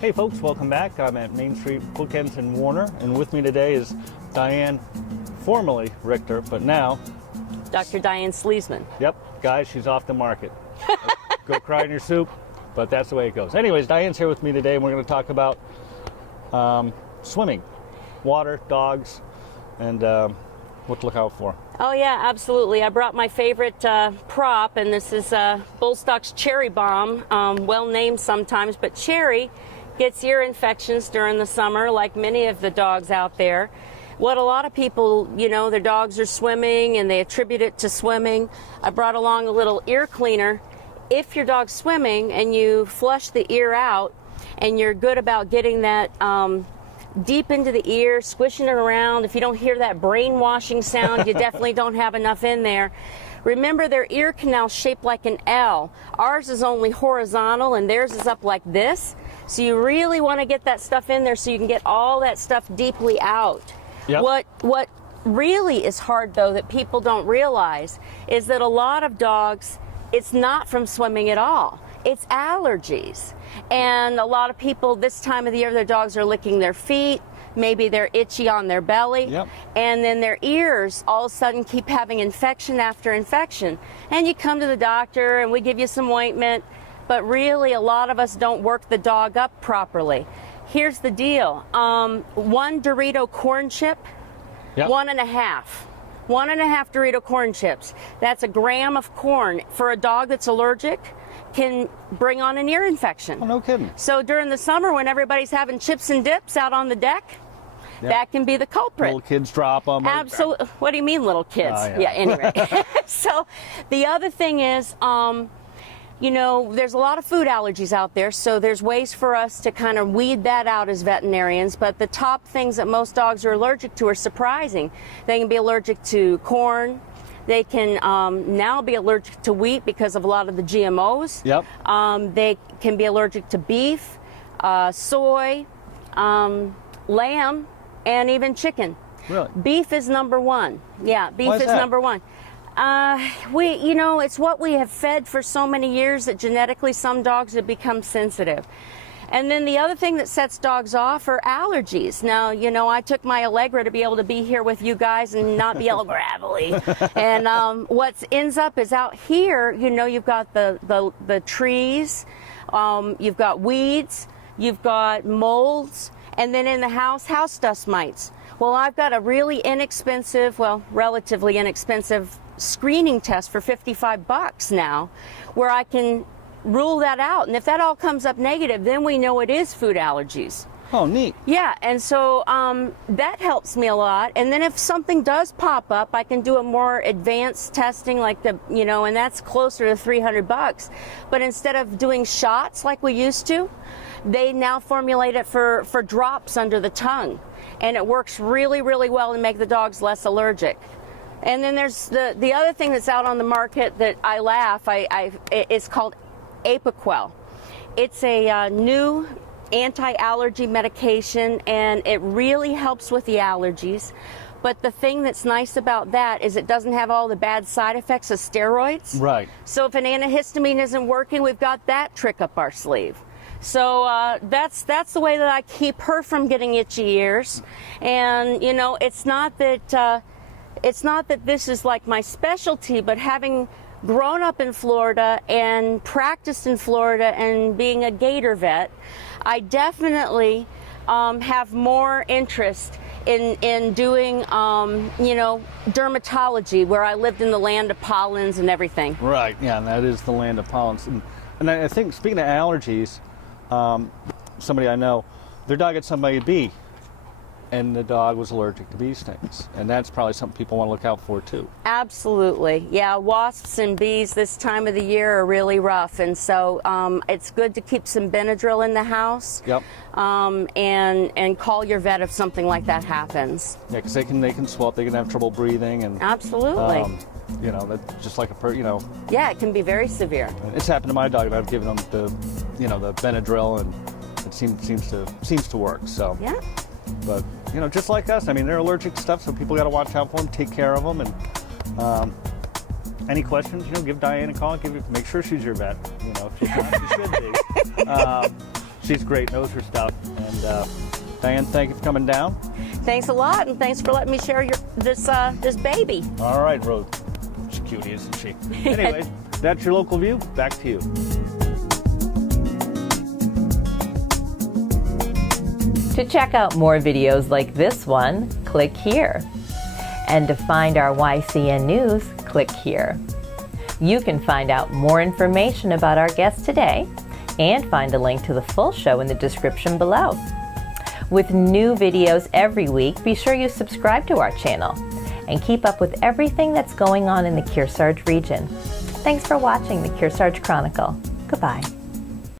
Hey folks, welcome back. I'm at Main Street Bookends in Warner, and with me today is Diane, formerly Richter, but now Dr. Diane Sleasmen. Yep, guys, she's off the market. Go cry in your soup, but that's the way it goes. Anyways, Diane's here with me today, and we're going to talk about swimming, water, dogs, and what to look out for. Oh yeah, absolutely. I brought my favorite prop, and this is Bullstock's Cherry Bomb, well named sometimes, but Cherry gets ear infections during the summer, like many of the dogs out there. What a lot of people, their dogs are swimming and they attribute it to swimming. I brought along a little ear cleaner. If your dog's swimming and you flush the ear out and you're good about getting that deep into the ear, squishing it around, if you don't hear that brainwashing sound, you definitely don't have enough in there. Remember, their ear canal's shaped like an L. Ours is only horizontal and theirs is up like this. So you really want to get that stuff in there so you can get all that stuff deeply out. Yep. What really is hard, though, that people don't realize is that a lot of dogs, it's not from swimming at all. It's allergies. And a lot of people this time of the year, their dogs are licking their feet. Maybe they're itchy on their belly. Yep. And then their ears all of a sudden keep having infection after infection. And you come to the doctor and we give you some ointment. But really, a lot of us don't work the dog up properly. Here's the deal. 1 Dorito corn chip, yep. 1.5. 1.5 Dorito corn chips. That's 1 gram of corn. For a dog that's allergic, can bring on an ear infection. Oh, no kidding. So during the summer, when everybody's having chips and dips out on the deck, yep. That can be the culprit. Little kids drop them. Absolutely. What do you mean, little kids? Yeah, anyway. So the other thing is, there's a lot of food allergies out there, so there's ways for us to kind of weed that out as veterinarians, but the top things that most dogs are allergic to are surprising. They can be allergic to corn. They can now be allergic to wheat because of a lot of the GMOs. Yep. They can be allergic to beef, soy, lamb, and even chicken. Really? Beef is number one. Yeah, beef is number one. It's what we have fed for so many years that genetically some dogs have become sensitive. And then the other thing that sets dogs off are allergies. Now, I took my Allegra to be able to be here with you guys and not be all gravelly. And what ends up is out here, you've got the trees, you've got weeds, you've got molds, and then in the house dust mites. Well, I've got a really inexpensive, relatively inexpensive screening test for $55 now, where I can rule that out. And if that all comes up negative, then we know it is food allergies. Oh, neat. Yeah, and so that helps me a lot. And then if something does pop up, I can do a more advanced testing, like and that's closer to $300. But instead of doing shots like we used to, they now formulate it for drops under the tongue. And it works really, really well to make the dogs less allergic. And then there's the other thing that's out on the market that I laugh. It's called Apoquel. It's a new anti-allergy medication, and it really helps with the allergies. But the thing that's nice about that is it doesn't have all the bad side effects of steroids. Right. So if an antihistamine isn't working, we've got that trick up our sleeve. So that's the way that I keep her from getting itchy ears. And it's not that this is like my specialty, but having grown up in Florida and practiced in Florida and being a gator vet, I definitely have more interest in doing dermatology, where I lived in the land of pollens and everything. Right. Yeah, and that is the land of pollens. And I think, speaking of allergies, somebody I know, their dog had somebody bee, and the dog was allergic to bee stings. And that's probably something people want to look out for, too. Absolutely. Yeah, wasps and bees this time of the year are really rough. And so it's good to keep some Benadryl in the house. Yep. And call your vet if something like that happens. Yeah, because they can swell up, they can have trouble breathing. And absolutely. That's just like Yeah, it can be very severe. It's happened to my dog, and I've given him the Benadryl, and it seems to work. So. Yeah. But just like us, they're allergic to stuff, so people got to watch out for them, take care of them, and any questions, give Diane a call, make sure she's your vet. If she's not, she should be. she's great, knows her stuff. And Diane, thank you for coming down. Thanks a lot, and thanks for letting me share this baby. All right, Rose. She's cutie, isn't she? Anyway, that's your local view. Back to you. To check out more videos like this one, click here. And to find our YCN news, click here. You can find out more information about our guest today and find a link to the full show in the description below. With new videos every week, be sure you subscribe to our channel and keep up with everything that's going on in the Kearsarge region. Thanks for watching the Kearsarge Chronicle. Goodbye.